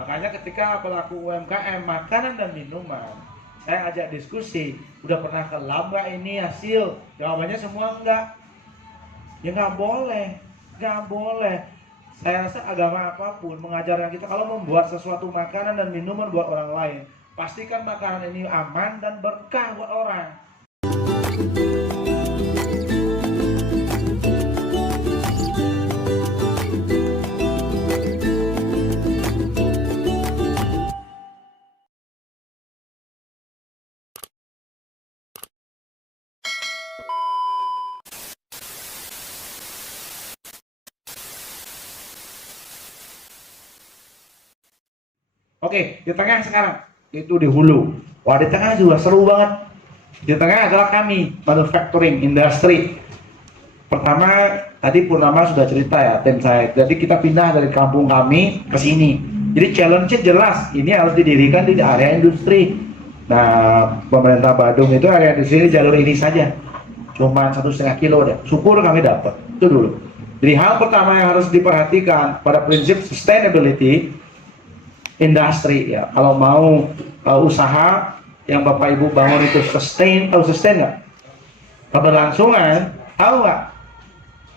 Makanya ketika pelaku UMKM makanan dan minuman, saya ajak diskusi, udah pernah ke lab nggak ini hasil? Jawabannya semua enggak. Ya nggak boleh, nggak boleh. Saya rasa agama apapun mengajarkan kita kalau membuat sesuatu makanan dan minuman buat orang lain, pastikan makanan ini aman dan berkah buat orang. Oke, di tengah sekarang itu di hulu. Wah, di tengah juga seru banget. Di tengah adalah kami, manufacturing industry. Pertama, tadi Purnama sudah cerita ya, tim saya. Jadi kita pindah dari kampung kami ke sini. Jadi challenge-nya jelas, ini harus didirikan di area industri. Nah, pemerintah Badung itu area industri jalur ini saja. Cuma 1,5 kilo deh. Syukur kami dapat. Itu dulu. Jadi hal pertama yang harus diperhatikan pada prinsip sustainability industri ya. Kalau mau usaha yang Bapak Ibu bangun itu sustain, tahu sustain nggak? Keberlangsungan, tahu nggak?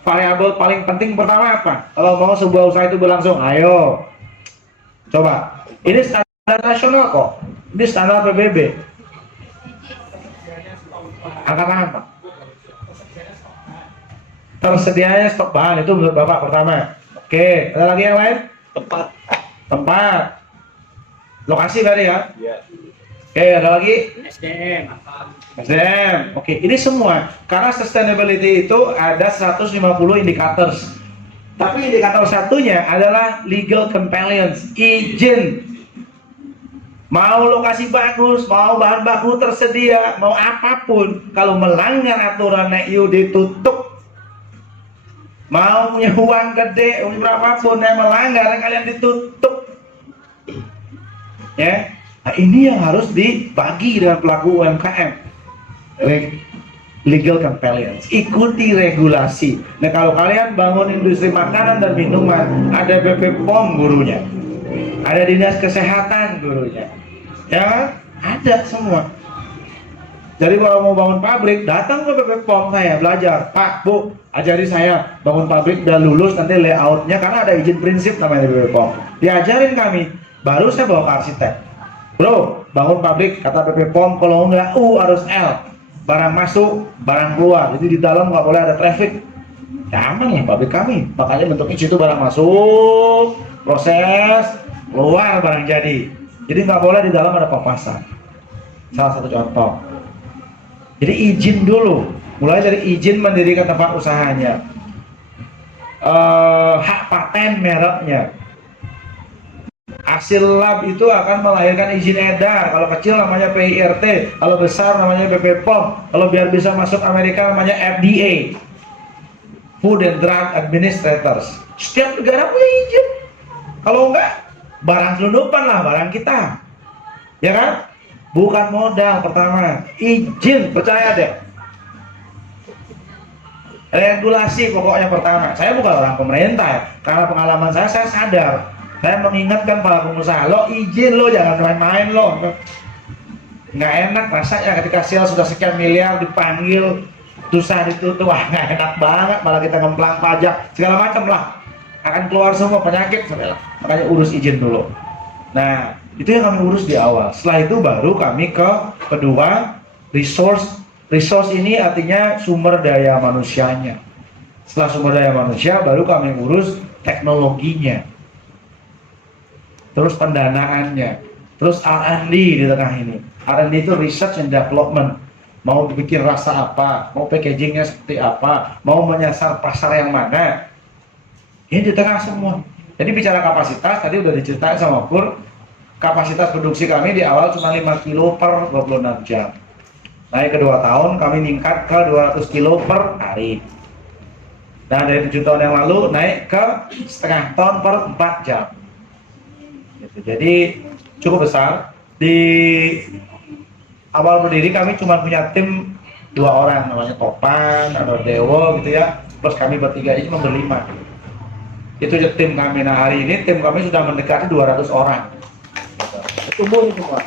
Variabel paling penting pertama apa? Kalau mau sebuah usaha itu berlangsung, ayo coba. Ini standar nasional kok. Ini standar PBB. Angkatan apa? Tersedianya stok bahan itu menurut Bapak pertama. Oke, ada lagi yang lain? Tempat. Lokasi tadi ya? Iya. Oke, ada lagi? SDM. Oke, ini semua. Karena sustainability itu ada 150 indicators. Tapi indikator satunya adalah legal compliance, izin. Mau lokasi bagus, mau bahan baku tersedia, mau apapun, kalau melanggar aturan NEU ditutup. Mau punya uang gede, berapapun yang melanggar, kalian ditutup. Ya, nah ini yang harus dibagi dengan pelaku UMKM. Legal compliance, ikuti regulasi. Nah kalau kalian bangun industri makanan dan minuman, ada BP POM gurunya, ada dinas kesehatan gurunya, ya ada semua. Jadi kalau mau bangun pabrik, datang ke BP POM saya belajar, Pak, Bu, ajari saya bangun pabrik, udah lulus nanti layoutnya, karena ada izin prinsip namanya BP POM, diajarin kami. Baru saya bawa ke arsitek, bro, bangun pabrik, kata BP POM, kalau enggak U harus L, barang masuk, barang keluar, jadi di dalam nggak boleh ada traffic. Ya aman ya pabrik kami, makanya bentuknya situ barang masuk, proses, keluar barang jadi nggak boleh di dalam ada papasan. Salah satu contoh. Jadi izin dulu, mulai dari izin mendirikan tempat usahanya, hak paten mereknya. Hasil lab itu akan melahirkan izin edar. Kalau kecil namanya PIRT, kalau besar namanya BP POM, kalau biar bisa masuk Amerika namanya FDA, Food and Drug Administrators. Setiap negara punya izin. Kalau enggak, barang selundupan lah, barang kita, ya kan? Bukan modal pertama, izin, percaya deh. Regulasi pokoknya pertama. Saya bukan orang pemerintah, karena pengalaman saya sadar. Saya mengingatkan para pengusaha, lo izin lo, jangan main-main lo. Nggak enak rasanya ketika sales sudah sekian miliar dipanggil, susah ditutup, wah nggak enak banget, malah kita ngemplang pajak, segala macam lah. Akan keluar semua penyakit, makanya urus izin dulu. Nah, itu yang kami urus di awal. Setelah itu baru kami ke kedua, resource. Resource ini artinya sumber daya manusianya. Setelah sumber daya manusia, baru kami urus teknologinya. Terus pendanaannya, terus R&D di tengah ini. R&D itu research and development. Mau bikin rasa apa, mau packagingnya seperti apa, mau menyasar pasar yang mana. Ini di tengah semua. Jadi bicara kapasitas, tadi udah diceritain sama Pur. Kapasitas produksi kami di awal cuma 5 kilo per 26 jam. Naik ke 2 tahun, kami meningkat ke 200 kilo per hari. Nah dari 7 tahun yang lalu, naik ke setengah ton per 4 jam. Jadi cukup besar. Di awal berdiri kami cuma punya tim 2 orang, namanya Topan, ada Dewo gitu ya. Plus kami bertiga ini cuma berlima. Itu tim kami. Nah hari ini tim kami sudah mendekati 200 orang. Tumbuh semua.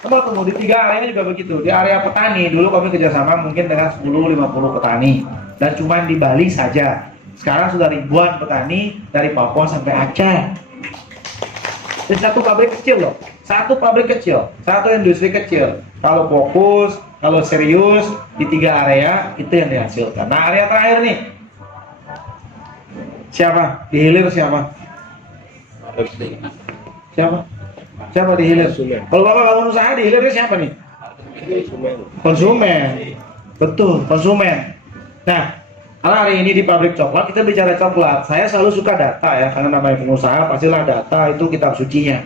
Tumbuh di 3 area juga begitu. Di area petani dulu kami kerjasama mungkin dengan 10-50 petani, dan cuma di Bali saja. Sekarang sudah ribuan petani dari Papua sampai Aceh. Ini satu pabrik kecil loh, satu pabrik kecil, satu industri kecil. Kalau fokus, kalau serius di 3 area itu yang dihasilkan. Nah area terakhir nih, siapa di hilir siapa? Siapa? Siapa di hilir? Kalau bapak bangun usaha di hilir siapa nih? Konsumen. Betul, konsumen. Nah, karena hari ini di pabrik coklat kita bicara coklat. Saya selalu suka data ya, karena namanya pengusaha pastilah data itu kitab sucinya.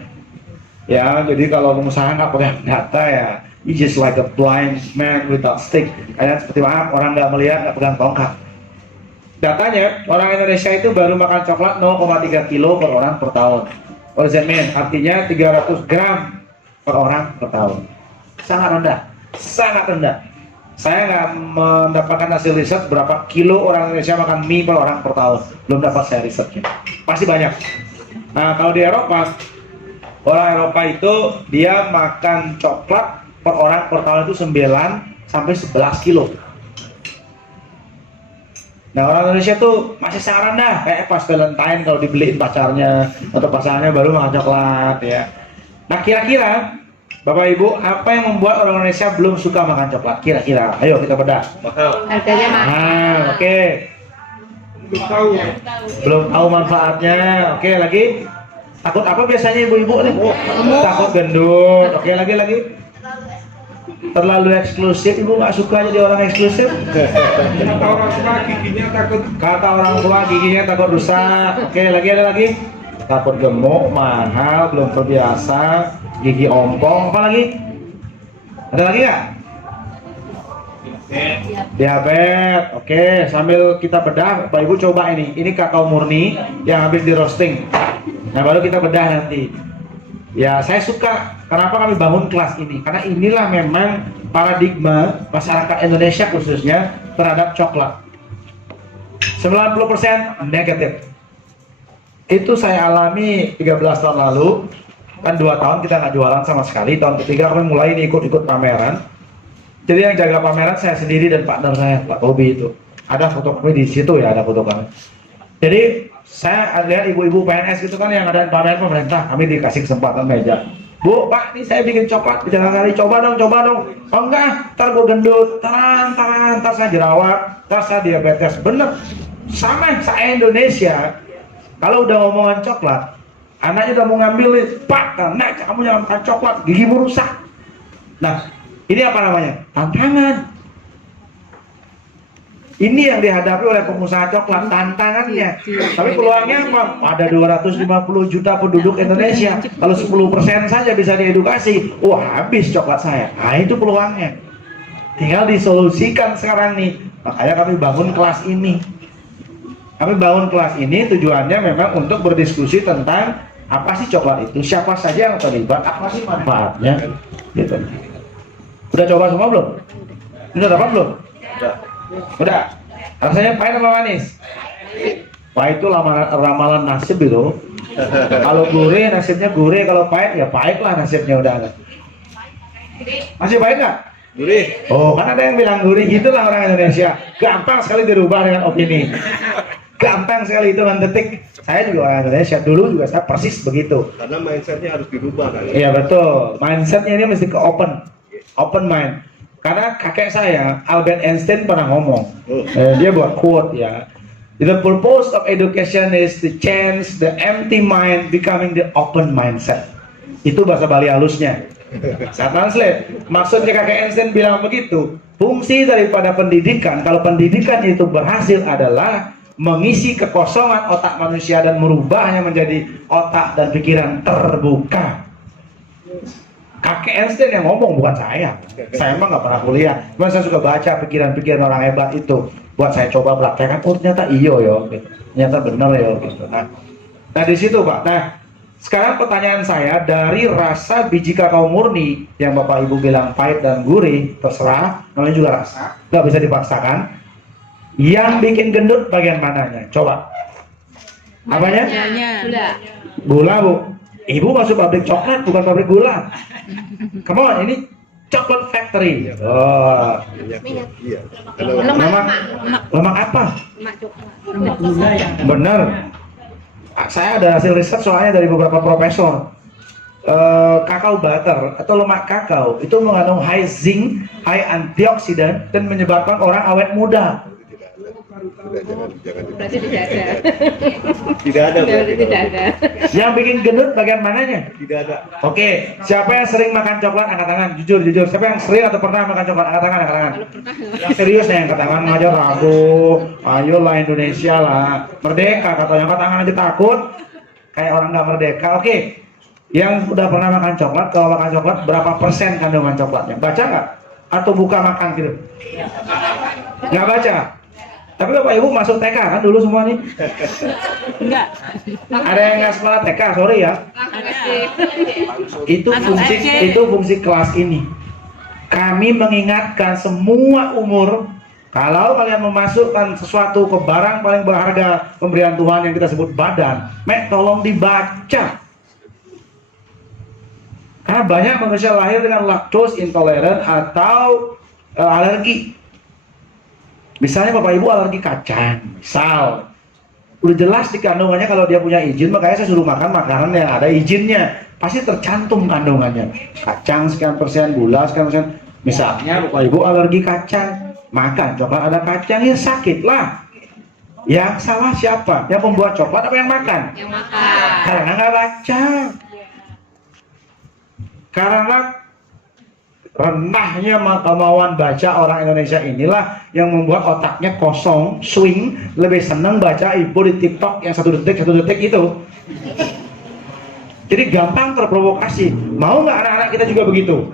Ya, jadi kalau pengusaha nggak pegang data ya, you just like a blind man without stick. Kayak seperti maaf, orang nggak melihat, nggak pegang tongkat. Datanya, orang Indonesia itu baru makan coklat 0,3 kilo per orang per tahun. What does that mean? Artinya 300 gram per orang per tahun. Sangat rendah, sangat rendah. Saya nggak mendapatkan hasil riset berapa kilo orang Indonesia makan mie per orang per tahun. Belum dapat saya risetnya. Pasti banyak. Nah, kalau di Eropa, orang Eropa itu dia makan coklat per orang per tahun itu 9 sampai 11 kilo. Nah, orang Indonesia tuh masih sangat rendah. Kayak pas Valentine kalau dibeliin pacarnya atau pasangannya baru makan coklat ya. Nah, kira-kira Bapak Ibu, apa yang membuat orang Indonesia belum suka makan coklat? Kira-kira, ayo kita bedah. Harganya mahal. Oke. Belum tahu manfaatnya. Oke, lagi. Takut apa biasanya ibu-ibu nih? Takut gendut. Oke, lagi. Terlalu eksklusif, ibu nggak suka jadi orang eksklusif. Kata orang tua giginya takut. Kata orang tua giginya takut rusak. Oke, lagi ada lagi. Takut gemuk, mahal, belum terbiasa, gigi ompong, apa lagi? Ada lagi nggak? Diabetes. Oke, sambil kita bedah, Bapak Ibu coba ini. Ini kakao murni yang habis di roasting. Nah, baru kita bedah nanti. Ya, saya suka. Kenapa kami bangun kelas ini? Karena inilah memang paradigma masyarakat Indonesia khususnya terhadap coklat. 90% negatif. Itu saya alami 13 tahun lalu. Kan 2 tahun kita nggak jualan sama sekali. Tahun ketiga kami mulai ikut-ikut pameran. Jadi yang jaga pameran saya sendiri dan partner saya, Pak Tobi itu. Ada foto kami di situ ya, ada foto kami. Jadi saya lihat ibu-ibu PNS gitu kan yang ada pameran pemerintah, kami dikasih kesempatan meja. Bu, Pak, ini saya bikin coklat, bicara kali, coba dong. Oh enggak, ntar gue gendut, ntar saya jerawat, ntar saya diabetes. Bener, sama saya Indonesia. Kalau udah ngomongan coklat, anaknya udah mau ngambil nih, Pak, Nek, kamu jangan makan coklat, gigimu rusak. Nah, ini apa namanya? Tantangan. Ini yang dihadapi oleh pengusaha coklat, tantangannya. Tapi peluangnya apa? Ada 250 juta penduduk Indonesia. Kalau 10% saja bisa diedukasi, wah habis coklat saya. Nah, itu peluangnya. Tinggal disolusikan sekarang nih. Makanya kami bangun kelas ini. Kami bangun kelas ini tujuannya memang untuk berdiskusi tentang apa sih coklat itu, siapa saja yang terlibat, apa sih manfaatnya, gitu. Udah coba semua belum? Udah dapat belum? Udah. Rasanya pahit apa manis? Wah, itu ramalan nasib itu. Kalau gurih nasibnya gurih, kalau pahit ya pahit lah nasibnya udah. Masih pahit nggak? Gurih. Oh, kan ada yang bilang gurih, gitulah orang Indonesia. Gampang sekali dirubah dengan opini. Gampang sekali itu detik. Saya juga orang Indonesia, dulu juga saya persis begitu. Karena mindsetnya harus dirubah kan? Iya betul, mindsetnya ini mesti ke open mind. Karena kakek saya, Albert Einstein pernah ngomong, dia buat quote ya. The purpose of education is to change the empty mind becoming the open mindset. Itu bahasa Bali halusnya. Saya translate, maksudnya kakek Einstein bilang begitu. Fungsi daripada pendidikan, kalau pendidikan itu berhasil adalah mengisi kekosongan otak manusia dan merubahnya menjadi otak dan pikiran terbuka. Kakek Einstein yang ngomong, bukan saya. Saya emang nggak pernah kuliah, cuma saya suka baca pikiran-pikiran orang hebat itu. Buat saya coba praktekkan, oh ternyata iyo yo, gitu. Ternyata benar yo, gitu. Nah di situ Pak. Nah sekarang pertanyaan saya, dari rasa biji kakao murni yang Bapak Ibu bilang pahit dan gurih, terserah, namanya juga rasa, nggak bisa dipaksakan. Yang bikin gendut bagian mananya? Coba. Apanya? Gula. Gula, Bu. Ibu masuk pabrik coklat, bukan pabrik gula. Come on, ini chocolate factory. Oh, Iya. lemak, lemak apa? Lemak coklat. Bener. Saya ada hasil riset soalnya dari beberapa profesor. Kakao butter atau lemak kakao itu mengandung high zinc, high antioksidan dan menyebabkan orang awet muda. Jangan. Berarti tidak ada. Tidak ada. Berarti tidak ada. Yang bikin gendut bagian mananya? Tidak ada. Oke, siapa yang sering makan coklat angkat tangan? Jujur. Siapa yang sering atau pernah makan coklat angkat tangan? Kalau pernah Yang serius nih angkat tangan aja ragu. Ayolah Indonesia lah. Merdeka katanya angkat tangan aja takut. Kayak orang nggak merdeka. Oke. Yang udah pernah makan coklat, kalau makan coklat berapa persen kandungan coklatnya? Baca nggak? Atau buka makan gitu? Nggak baca. Tapi Bapak Ibu masuk TK kan dulu semua nih? Enggak. Ada yang nggak sekolah TK, sorry ya. Itu fungsi kelas ini. Kami mengingatkan semua umur, kalau kalian memasukkan sesuatu ke barang paling berharga pemberian Tuhan yang kita sebut badan, tolong dibaca. Karena banyak manusia lahir dengan lactose intolerant atau alergi. Misalnya Bapak Ibu alergi kacang, misal, udah jelas di kandungannya kalau dia punya izin, makanya saya suruh makan makanan yang ada izinnya, pasti tercantum kandungannya. Kacang sekian persen, gula sekian persen. Misalnya Bapak Ibu alergi kacang, makan coklat ada kacang, ya sakit lah. Yang salah siapa? Yang pembuat coklat apa yang makan? Yang makan. Karena nggak baca. Karena renahnya kemauan baca orang Indonesia inilah yang membuat otaknya kosong, swing, lebih seneng baca ibu di TikTok yang satu detik itu. Jadi gampang terprovokasi. Mau nggak anak-anak kita juga begitu?